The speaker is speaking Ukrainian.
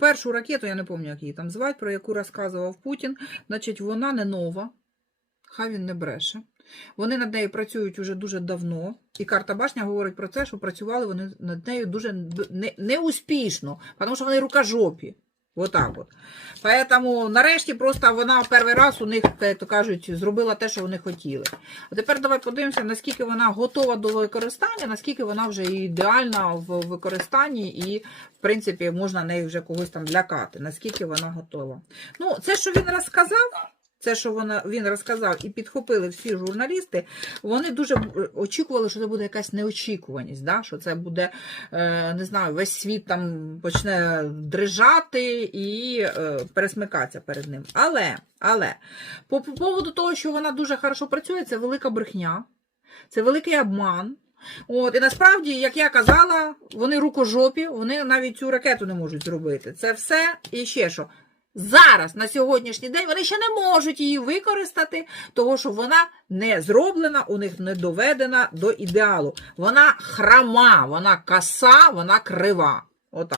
першу ракету, я не пам'ятаю, як її там звати, про яку розказував Путін, значить, вона не нова. Хай він не бреше. Вони над нею працюють уже дуже давно. І карта башня говорить про те, що працювали вони над нею дуже не- неуспішно, тому що вони рукожопі. Отак от. Поэтому нарешті просто вона перший раз у них, як то кажуть, зробила те, що вони хотіли. А тепер давай подивимося, наскільки вона готова до використання, наскільки вона вже ідеальна в використанні, і, в принципі, можна нею вже когось там лякати, наскільки вона готова. Ну, це, що він розказав. Це, що вона, він розказав, і підхопили всі журналісти, вони дуже очікували, що це буде якась неочікуваність, да? що це буде, е, не знаю, весь світ там почне дрижати і е, пересмикатися перед ним. Але, але, по, по поводу того, що вона дуже хорошо працює, це велика брехня, це великий обман. От, і насправді, як я казала, вони рукожопі, вони навіть цю ракету не можуть зробити. Це все і ще що. Зараз, на сьогоднішній день, вони ще не можуть її використати, того що вона не зроблена, у них не доведена до ідеалу. Вона храма, вона коса, вона крива.